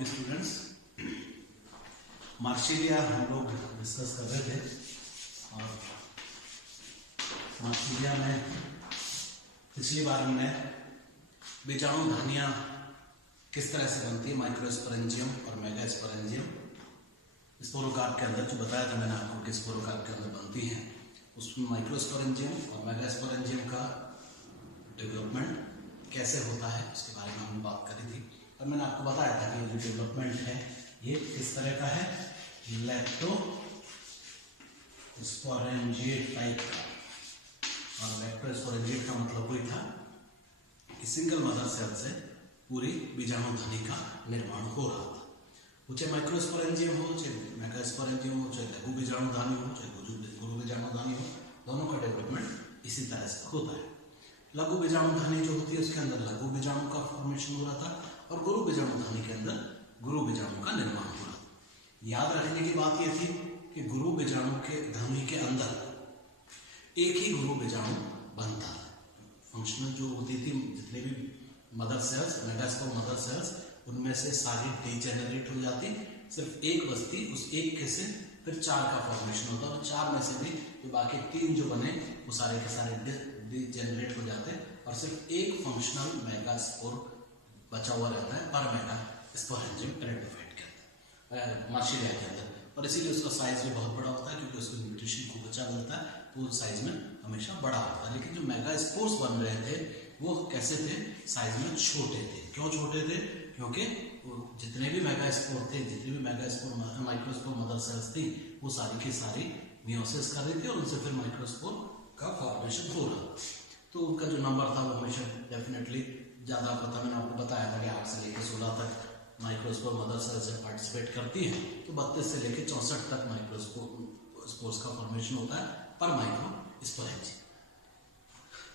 Morning students. Marsilea हम लोग discuss कर रहे थे और मार्सिलिया में पिछली बार हमने बीजाणु धानियाँ किस तरह से बनती है, माइक्रोस्पोरेंजियम और मेगास्पोरेंजियम स्पोरोकार्प के अंदर, जो बताया था मैंने आपको कि स्पोरोकार्प के अंदर बनती हैं, उसमें माइक्रोस्पोरेंजियम और मेगास्पोरेंजियम का डेवलपमेंट कैसे होता है उसके बारे में हमने बात करी थी। और मैंने आपको बताया था कि जो डेवलपमेंट है ये किस तरह का है, लैक्टो स्पोरेंजिएट टाइप का। और लैक्टो स्पोरेंजिएट का मतलब वही था कि सिंगल मदर सेल से पूरी बीजाणु धनी का निर्माण हो रहा था। वो चाहे माइक्रोस्पोरेंजियम हो, चाहे मेगास्पोरेंजियम हो, चाहे लघु बीजाणु धानी हो, चाहे गुरु बीजाणु धानी हो, दोनों का डेवलपमेंट इसी तरह से होता है। लघु बीजाणु धानी जो होती है उसके अंदर लघु बीजाणु का फॉर्मेशन हो रहा था और गुरु बीजाणु धानी के अंदर गुरु बीजाणु का निर्माण हो रहा था। याद रखने की बात यह थी कि गुरु बीजाणु के धानी के अंदर एक ही गुरु बीजाणु बनता है। फंक्शनल जो होती थी, जितने भी mother cells, megaspore mother cells, उनमें से सारी डीजेनरेट हो जाती, सिर्फ एक बचती, उस एक के से फिर चार का फॉर्मेशन होता और चार में से भी जो बाकी तीन जो बने वो सारे के सारे डीजेनरेट हो जाते और सिर्फ एक फंक्शनल मेगास्पोर बचा हुआ रहता है पर मेगास्पोरेंजियम रेक्टिफाइड कहते हैं मार्सिलिया के अंदर। और इसीलिए उसका साइज भी बहुत बड़ा होता है क्योंकि उसको न्यूट्रिशन खूब अच्छा मिलता है, तो उस साइज में हमेशा बड़ा होता है। लेकिन जो मेगास्पोर्स बन रहे थे वो कैसे थे, साइज में छोटे थे। क्यों छोटे थे? क्योंकि जितने भी मेगास्पोर थे, जितने भी मेगास्पोर माइक्रोस्पोर मदर सेल्स थी, वो सारी की सारी मियोसिस कर रही थी और उनसे फिर माइक्रोस्पोर का फॉर्मेशन हो रहा। तो उनका जो नंबर था वो हमेशा डेफिनेटली ज़्यादा पता, मैंने आपको बताया था कि 8 से लेकर 16 तक माइक्रोस्पोर मदर सेल्स जब पार्टिसिपेट करती हैं तो 32 से लेकर 64 तक माइक्रोस्पोर्स का फॉर्मेशन होता है पर माइक्रोस्पोरेंजियम।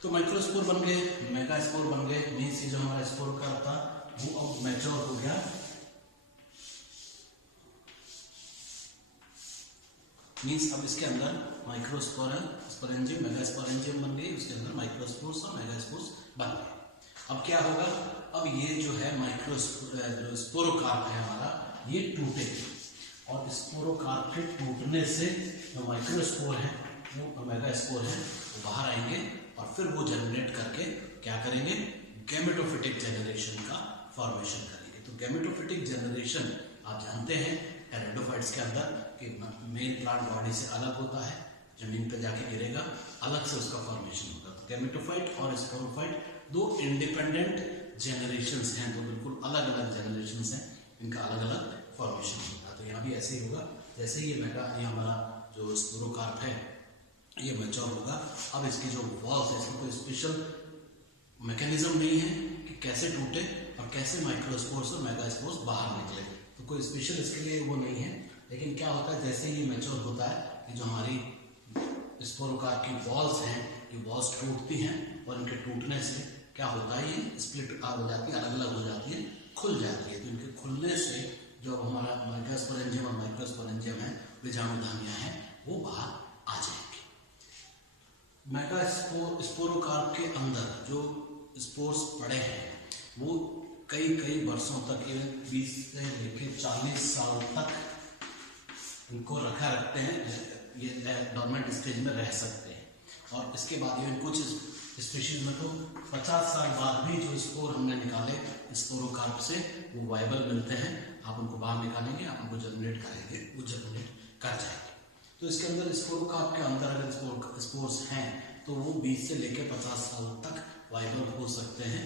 तो माइक्रोस्पोर बन गए, मेगास्पोर बन गए, मीन्स जो हमारा स्पोर का था वो अब मैच्योर हो गया। मीन्स अब इसके अंदर माइक्रोस्पोरेंजियम मेगास्पोरेंजियम बन गई, उसके अंदर माइक्रोस्पोर्स और मेगास्पोर्स बन गए। अब क्या होगा, अब ये जो है स्पोरोकार्प है हमारा, ये टूटेगा और स्पोरोकार्प के टूटने से जो माइक्रोस्पोर है, जो मेगास्पोर है, वो बाहर आएंगे और फिर वो जनरेट करके क्या करेंगे, गैमेटोफिटिक जनरेशन का फॉर्मेशन करेंगे। तो गैमेटोफिटिक जनरेशन आप जानते हैं टेरिडोफाइट्स के अंदर कि मेन प्लांट बॉडी से अलग होता है, जमीन पर जाके गिरेगा, अलग से उसका फॉर्मेशन होगा। तो गैमेटोफाइट और स्पोरोफाइट दो इंडिपेंडेंट जनरेशंस हैं, दो बिल्कुल अलग अलग जनरेशंस हैं, इनका अलग अलग फॉर्मेशन होगा। तो यहाँ भी ऐसे ही होगा, जैसे ये हमारा जो स्पोरोकार्प है ये मैच्योर होगा। अब इसकी जो वॉल्स है, इसमें कोई स्पेशल मैकेनिज्म नहीं है कि कैसे टूटे और कैसे माइक्रोस्पोर्स और मेगास्पोर्स बाहर निकले, तो कोई स्पेशल इसके लिए वो नहीं है। लेकिन क्या होता है, जैसे ये मैच्योर होता है कि जो हमारी स्पोरोकार्प की वॉल्स हैं, ये वॉल्स टूटती हैं और इनके टूटने से क्या होता है, ये स्प्लिट हो जाती है, अलग अलग हो जाती है, खुल जाती है। तो इनके खुलने से जो हमारा मेगास्पोरेंजियम और माइक्रोस्पोरेंजियम है, बीजाणु धानियाँ हैं, वो बाहर आ जाएंगी। मेगास्पोरोकार्प के अंदर जो स्पोर्स पड़े हैं वो कई वर्षों तक, 20 से लेकर 40 साल तक इनको रखते हैं, ये डोर्मेंट स्टेज में रह सकते हैं। और इसके बाद इवन कुछ स्पीशीज में तो 50 साल बाद भी जो स्पोर हमने निकाले स्पोरोकार्प से वो वायबल मिलते हैं। आप उनको बाहर निकालेंगे, आप उनको जनरेट करेंगे, वो जनरेट कर जाएंगे। तो इसके अंदर स्पोरोकार्प के अंदर अगर स्पोर्स हैं तो वो 20 से लेकर 50 साल तक वायबल हो सकते हैं,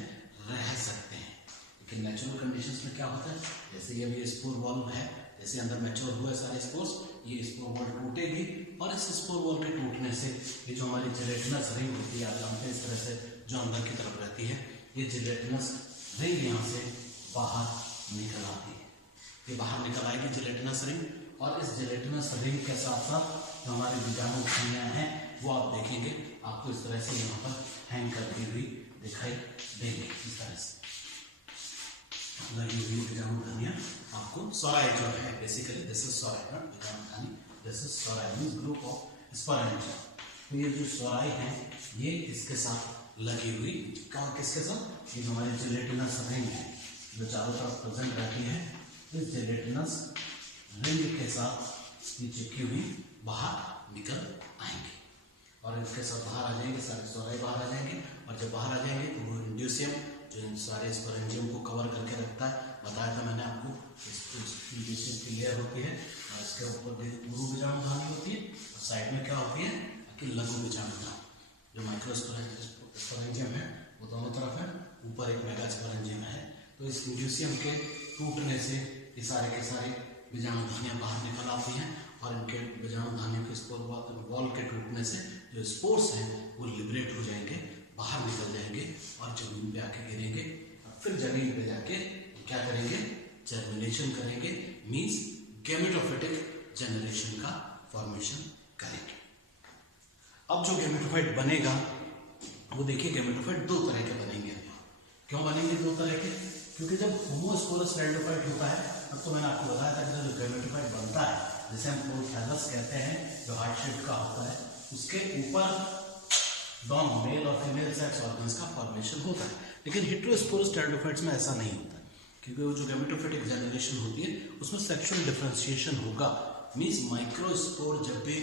रह सकते हैं। लेकिन नेचुरल कंडीशंस में क्या होता है, जैसे ये अभी स्पोर वॉल है, जैसे अंदर मैच्योर हुए सारे स्पोर्स, ये स्पोर वॉल टूटेगी और इस स्पोर वॉल के टूटने से ये जो हमारी जिलेटिनस रिंग होती है, आप जानते हैं इस तरह से जो अंदर की तरफ रहती है, ये जिलेटिनस रिंग यहाँ से बाहर निकल आती है। ये बाहर निकल आएगी जिलेटिनस रिंग, और इस जिलेटिनस रिंग के साथ साथ जो हमारी बीजाणु धानियाँ हैं वो आप देखेंगे, आपको इस तरह से यहाँ पर हैंग करती हुई दिखाई देंगी। इस तरह से लगी हुई बीजाणु धानियाँ आपको, सोराई जो है basically this is sori, not बीजाणु धानी, this is sori means group of sporangium. तो ये जो सोराई है ये इसके साथ लगी हुई, किसके साथ, ये जो हमारी जिलेटिनस रिंग है जो चारों तरफ प्रेजेंट रहती है, इस जेलेटिनस रिंग के साथ ये चिपकी हुई बाहर निकल आएंगे और इसके साथ बाहर आ जाएंगे, सारे स्पोराई बाहर आ जाएंगे। और जब बाहर आ जाएंगे तो वो इंड्यूसियम जो इन सारे स्पोरेंजियम को कवर करके रखता है, बताया था मैंने आपको, इंड्यूसियम की लेयर होती है और इसके ऊपर पूर्व बीजाणु धानी होती है और साइड में क्या होती है कि लघु बीजाणु धानी। जो माइक्रोस्पोरेंजियम है वो दोनों तरफ है, ऊपर एक मेगास्पोरेंजियम है। तो इस इंड्यूसियम के टूटने से ये सारे के सारे बीजाणु धानियाँ बाहर निकल आती हैं और इनके बीजाणु धानियों के स्पोर वॉल के टूटने से जो स्पोर्स हैं वो लिबरेट हो जाएंगे, बाहर निकल जाएंगे और जमीन पे आके गिरेंगे। और फिर जमीन पे जाके क्या करेंगे, जर्मिनेशन करेंगे, मींस गैमेटोफिटिक जनरेशन का फॉर्मेशन करेंगे। अब जो गैमेटोफाइट बनेगा वो देखिए, गैमेटोफाइट दो तरह के बनेंगे। क्यों बनेंगे दो तरह के? क्योंकि जब होमोस्पोरस स्टेरॉफाइट होता है, अब तो मैंने आपको बताया था कि जो गैमेटोफाइट बनता है जिसे हम प्रोथैलस कहते हैं, जो हार्ट शेप का होता है, उसके ऊपर दोनों मेल और फीमेल सेक्स ऑर्गन्स का फॉर्मेशन होता है। लेकिन हेटेरोस्पोरस स्टेरॉफाइट्स में ऐसा नहीं होता, क्योंकि वो जो गैमेटोफिटिक जनरेशन होती है उसमें सेक्सुअल डिफरेंशिएशन होगा। मींस माइक्रोस्पोर जब भी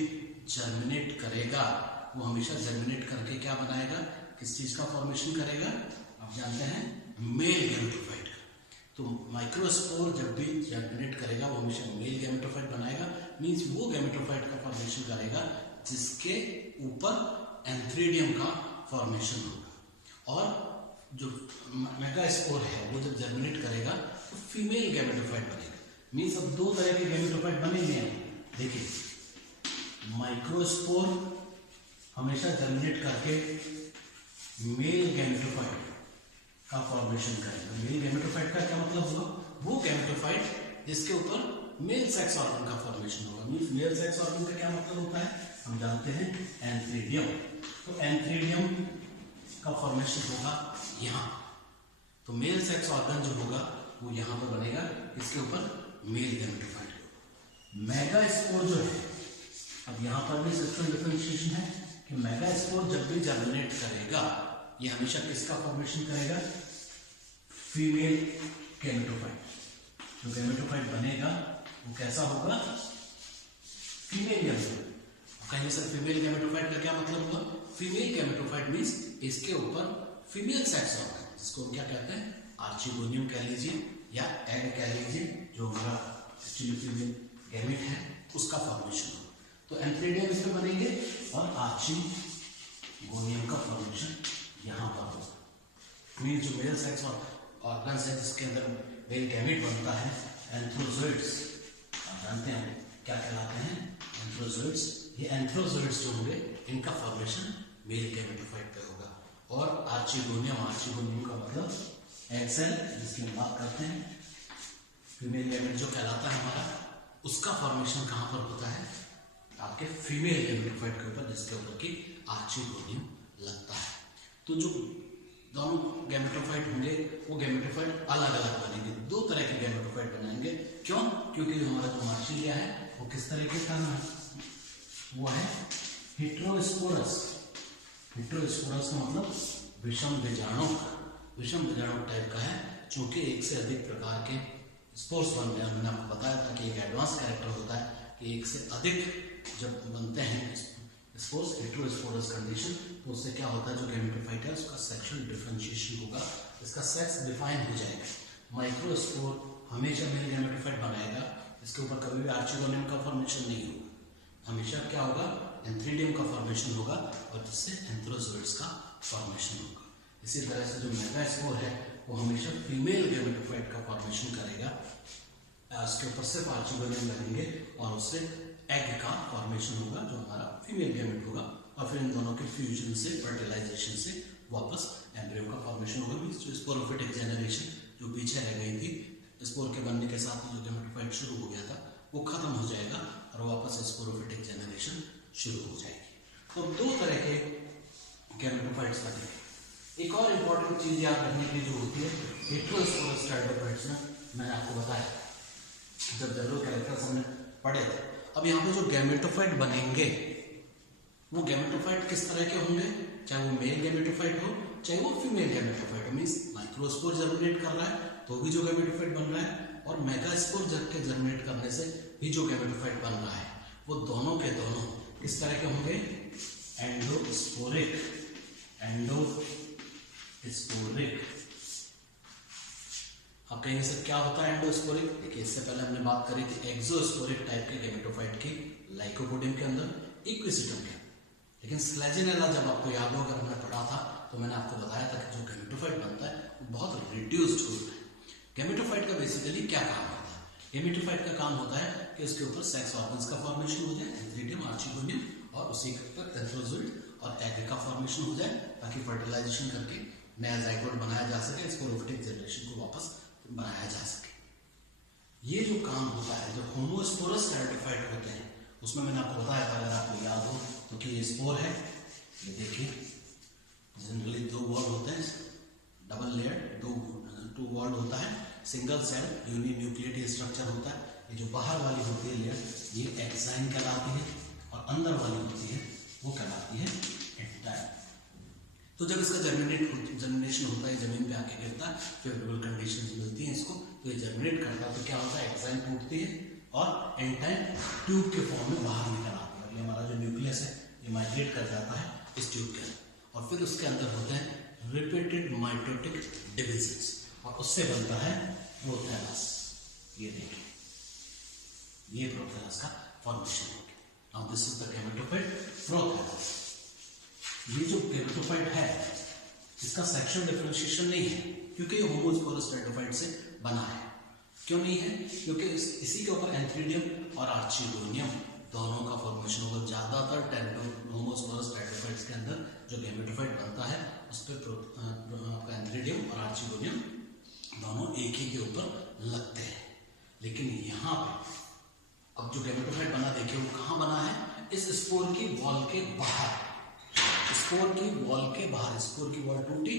जर्मिनेट करेगा वो हमेशा जर्मिनेट करके क्या बनाएगा, किस चीज का फॉर्मेशन करेगा? आप जानते हैं, मेल गैमेटोफाइट। तो माइक्रोस्पोर जब भी जर्मिनेट करेगा वो हमेशा मेल गैमेटोफाइट बनाएगा। मींस वो गैमेटोफाइट का फॉर्मेशन करेगा जिसके ऊपर एंथ्रीडियम का फॉर्मेशन होगा। और जो मेगास्पोर है वो जब जर्मिनेट करेगा तो फीमेल गैमेटोफाइट बनेगा। मींस अब दो तरह के गैमेटोफाइट बनेंगे। देखिए, माइक्रोस्पोर हमेशा जर्मिनेट करके मेल गैमेटोफाइट का फॉर्मेशन करेगा। मेल गैमेटोफाइट का क्या मतलब हुआ? वो गैमेटोफाइट जिसके ऊपर मेल सेक्स ऑर्गन का फॉर्मेशन होगा। मींस मेल सेक्स ऑर्गन का क्या मतलब होता है? हम जानते हैं एंथ्रीडियम। तो एंथ्रीडियम का फॉर्मेशन होगा यहाँ। तो मेल सेक्स ऑर्गन जो होगा वो यहाँ पर बनेगा, इसके ऊपर मेल गैमेटोफाइट होगा। मेगास्पोर जो है, अब यहाँ पर भी सेक्सुअल डिफरेंशिएशन है कि मेगास्पोर जब भी जर्मिनेट करेगा ये हमेशा किसका फॉर्मेशन करेगा? Female gametophyte. जो गैमेटोफाइट बनेगा वो कैसा होगा? Female gametophyte. कहीं सर फीमेल गैमेटोफाइट का क्या मतलब हुआ? फीमेल गैमेटोफाइट मींस इसके ऊपर फीमेल सेक्स ऑर्गन, जिसको हम क्या कहते हैं, आर्चिगोनियम कह लीजिए या एग कह लीजिए, जो हमारा एक्चुअली फीमेल गैमेट है उसका फॉर्मेशन होगा। तो एंथ्रीडियम इसमें बनेंगे और आर्चिगोनियम का फॉर्मेशन यहाँ पर होगा। मींस जो मेल सेक्स ऑर्गन्स है जिसके अंदर मेल गैमेट बनता है, एंथ्रोजोइड्स, आप जानते हैं क्या कहलाते हैं? एंथ्रोजोइड्स। ये एंथ्रोजोइड्स जो होंगे इनका फॉर्मेशन मेल गैमेटोफाइट पे होगा। और आर्चिगोनियम, आर्चिगोनियम का मतलब एग सेल, जिसकी हम बात करते हैं, फीमेल गैमेट जो कहलाता है हमारा, उसका फॉर्मेशन कहाँ पर होता है? आपके फीमेल गैमेटोफाइट के ऊपर, जिसके ऊपर की आर्चिगोनियम लगता है। तो जो दोनों गैमेटोफाइट होंगे वो गैमेटोफाइट अलग अलग बनेंगे, दो तरह के गैमेटोफाइट बनाएंगे। क्यों? क्योंकि हमारा जो मार्शिलिया है वो किस तरीके का ना, वो है हेटेरोस्पोरस। हेटेरोस्पोरस का मतलब विषम बीजाणु, विषम बीजाणु टाइप का है, चूंकि एक से अधिक प्रकार के स्पोर्स बनते हैं। मैंने आपको बताया था कि एक एडवांस कैरेक्टर होता है कि एक से अधिक जब बनते हैं स्पोर्स, हेटेरोस्पोरस कंडीशन, तो उससे क्या होता है, जो गैमेटोफाइट है उसका सेक्सुअल डिफरेंशिएशन होगा, इसका सेक्स डिफाइन हो जाएगा। माइक्रोस्पोर हमेशा मेल गैमेटोफाइट बनाएगा, इसके ऊपर कभी भी आर्चिगोनियम का फॉर्मेशन नहीं होगा, हमेशा क्या होगा, एंथ्रीडियम का फॉर्मेशन होगा और जिससे एंथ्रोजोइड्स का फॉर्मेशन होगा। इसी तरह से जो मेगास्पोर है वो हमेशा फीमेल गैमेटोफाइट का फॉर्मेशन करेगा, उसके ऊपर सिर्फ आर्चिगोनियम लगेंगे और उससे एग का फॉर्मेशन होगा जो हमारा फीमेल गैमेट होगा। और फिर इन दोनों के फ्यूजन से, फर्टिलाइजेशन से वापस एम्ब्रियो का फॉर्मेशन होगा। मींस जो स्पोरोफिटिक जनरेशन जो पीछे रह गई थी, स्पोर के बनने के साथ जो गैमेटोफाइट शुरू हो गया था वो खत्म हो जाएगा और वापस स्पोरोफिटिक जनरेशन शुरू हो जाएगी। तो दो तरह के गैमेटोफाइट्स बनेंगे। एक और इम्पोर्टेंट चीज याद रखने की जो होती है, हेटेरोस्पोरस स्टेरॉफाइट्स में मैंने आपको बताया जब जनरल कैरेक्टर्स हमने पढ़े थे। अब यहाँ पे जो गैमेटोफाइट बनेंगे वो गैमेटोफाइट किस तरह के होंगे, चाहे वो मेल गैमेटोफाइट हो चाहे वो फीमेल गैमेटोफाइट हो। मींस माइक्रोस्पोर जर्मिनेट कर रहा है तो भी जो गैमेटोफाइट बन रहा है, और मेगास्पोर जग के जर्मिनेट करने से भी जो गैमेटोफाइट बन रहा है वो दोनों के दोनों किस तरह के होंगे, एंडोस्पोरिक। अब कहेंगे सर क्या होता है एंडोस्पोरिक? देखिए इससे पहले हमने बात करी थी एक्सोस्पोरिक टाइप के गैमेटोफाइट की लाइकोपोडियम के अंदर, इक्विसिटम के। लेकिन स्लेजिनेला जब आपको याद हो, अगर हमने पढ़ा था तो मैंने आपको बताया था कि जो गैमेटोफाइट बनता है वो बहुत रिड्यूस्ड होता है। गैमेटोफाइट का बेसिकली क्या काम होता है? गैमेटोफाइट का काम होता है कि उसके ऊपर सेक्स ऑर्गन्स का फॉर्मेशन हो जाए, एंथ्रीडियम, आर्चिगोनियम, और उसी के ऊपर एंथ्रोजोइड और एग का फॉर्मेशन हो जाए, ताकि फर्टिलाइजेशन करके नया जाइगोट बनाया जा सके, स्पोरोफिटिक जनरेशन को वापस बनाया जा सके। ये जो काम होता है, जो होमोस्पोरस टेरिडोफाइट होते हैं, उसमें मैंने आपको बताया था, अगर आपको याद हो तो, कि ये स्पोर है, ये देखिए जनरली दो वॉल होते हैं, डबल लेयर, टू वॉल होता है, सिंगल सेल यूनिन्यूक्लियेटेड स्ट्रक्चर होता है। ये जो बाहर वाली होती है लेयर, ये एक्साइन कहलाती है, और अंदर वाली होती है वो कहलाती है एंटाइम। तो जब इसका जर्मिनेशन होता है, जमीन पे आके गिरता है, फेवरेबल कंडीशंस मिलती हैं इसको, तो ये जर्मिनेट करता है, तो क्या होता है, एक्साइन टूटती है और एंटाइम ट्यूब के फॉर्म में बाहर निकल आता है। हमारा जो न्यूक्लियस है ये माइग्रेट कर जाता है इस ट्यूब के अंदर, और फिर उसके अंदर होते हैं रिपीटेड माइटोटिक डिविजन्स, और उससे बनता है प्रोथैलस। ये देखिए, ये प्रोथैलस का फॉर्मेशन हो गया। Now this is the gametophyte prothallus. ये जो गैमेटोफाइट है इसका सेक्शुअल डिफरेंशिएशन नहीं है, क्योंकि ये होमोस्पोरस टेरिडोफाइट से बना है। क्यों नहीं है? क्योंकि इसी के ऊपर एंथ्रीडियम और आर्चिगोनियम दोनों का फॉर्मेशन होगा। ज्यादातर होमोस्पोरस टेरिडोफाइट्स के अंदर जो गैमेटोफाइट बनता है उस पर आपका एंथ्रीडियम और आर्चिगोनियम दोनों एक ही के ऊपर लगते हैं। लेकिन यहाँ पे अब जो गैमेटोफाइट बना, देखिए वो कहाँ बना है, इस स्पोर की वॉल के बाहर। स्पोर की वॉल के बाहर, स्पोर की वॉल टूटी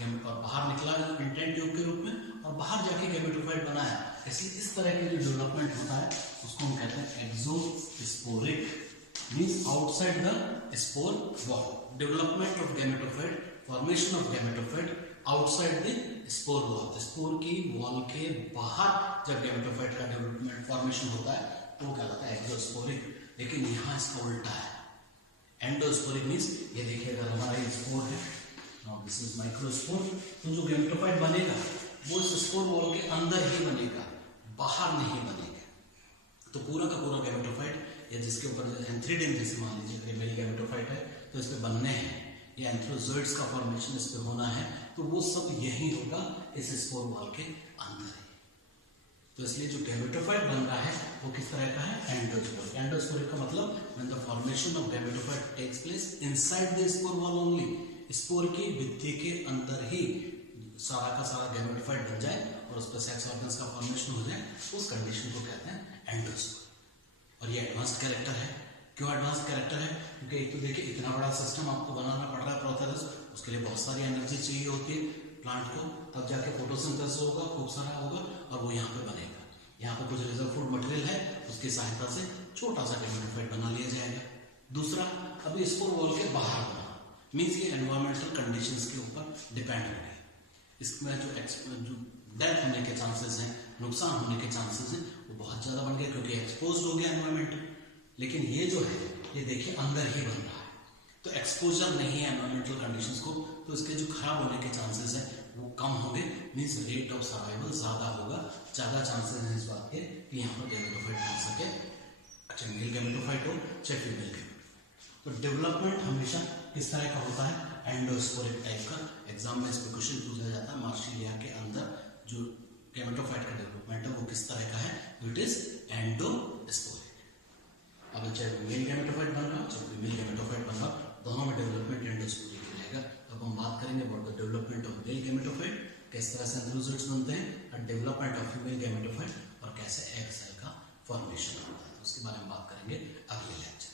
और बाहर निकला इंटेंट ट्यूब के रूप में, और बाहर जाके गैमेटोफाइट बना है। इसलिए इस तरह के जो डेवलपमेंट होता है उसको हम कहते हैं exosporic, means outside the spore wall. Development of gametophyte, formation of gametophyte outside the spore wall. Spore की वॉल के बाहर जब गैमेटोफाइट का डेवलपमेंट फॉर्मेशन होता है तो वो कहलाता है एक्सोस्पोरिक। लेकिन यहाँ इसका उल्टा है, एंडोस्पोरिक। मींस ये देखिए, अगर हमारा ये स्पोर है, नाउ दिस इज माइक्रोस्पोर, तो जो गैमेटोफाइट बनेगा वो इस स्पोर वॉल के अंदर ही बनेगा, बाहर नहीं बनेगा। तो पूरा का पूरा गैमेटोफाइट, या जिसके ऊपर एंथ्रीडियम, जैसे मान लीजिए मेरी गैमेटोफाइट है तो इस पे बनने हैं, या एंथ्रोजोइड्स का फॉर्मेशन इस पे होना है, तो वो सब यही होगा इस स्पोर वॉल के अंदर ही। तो इसलिए जो गैमेटोफाइट बन रहा है वो किस तरह का है, एंडोस्पोरिक। एंडोस्पोरिक का मतलब when the formation of gametophyte takes place inside the spore wall only, spore की भित्ति के अंदर ही सारा का सारा गैमेटोफाइट बन जाए और उस पर सेक्स ऑर्गन्स का फॉर्मेशन हो जाए, उस कंडीशन को कहते हैं एंडोस्पोरिक। और ये एडवांस्ड कैरेक्टर है। क्यों एडवांस्ड कैरेक्टर है? क्योंकि एक तो देखिए इतना बड़ा सिस्टम आपको बनाना पड़ रहा है प्रोथैलस, उसके लिए बहुत सारी एनर्जी चाहिए होती है प्लांट को, तब जाके फोटोसिंथेसिस होगा, खूब सारा होगा, और वो यहाँ पे बनेगा। यहाँ पे कुछ रिजर्व फूड मटेरियल है, उसकी सहायता से छोटा सा गैमेटोफाइट बना लिया जाएगा। दूसरा, अभी स्पोर वॉल के बाहर बना, मीन्स ये एनवायरमेंटल कंडीशंस के ऊपर डिपेंड हो गया। इसमें जो डेथ होने के चांसेस हैं, नुकसान होने के चांसेस हैं, वो बहुत ज़्यादा बन गए, क्योंकि एक्सपोज हो गया एनवायरमेंट। लेकिन ये जो है, ये देखिए अंदर ही बन रहा है, तो एक्सपोजर नहीं है एनवायरमेंटल कंडीशंस को, तो इसके जो खराब होने के चांसेस हैं वो कम होंगे, मीन्स रेट ऑफ सर्वाइवल ज़्यादा होगा। ज़्यादा चांसेस हैं इस बात के कि यहाँ पर गैमेटोफाइट बन सके, अच्छा मेल गैमेटोफाइट हो चाहे फीमेल गैमेटोफाइट। तो डेवलपमेंट हमेशा किस तरह का होता है, एंडोस्पोरिक टाइप का। एग्जाम में इस पर क्वेश्चन पूछा जाता है, मार्शिलिया के अंदर जो गैमेटोफाइट का डेवलपमेंट है वो किस तरह का है, इट इज एंडोस्पोरिक। अब चाहे मेल गैमेटोफाइट बन रहा हो चाहे फीमेल गैमेटोफाइट बन रहा हो, दोनों में डेवलपमेंट एंडोस्पोरिक रहेगा। अब हम बात करेंगे about the development of male gametophyte, किस तरह से एंथ्रोजोइड्स बनते हैं, और डेवलपमेंट ऑफ फीमेल गैमेटोफाइट, और कैसे एग सेल का फॉर्मेशन होता है। उसके बारे में बात करेंगे अगले लेक्चर।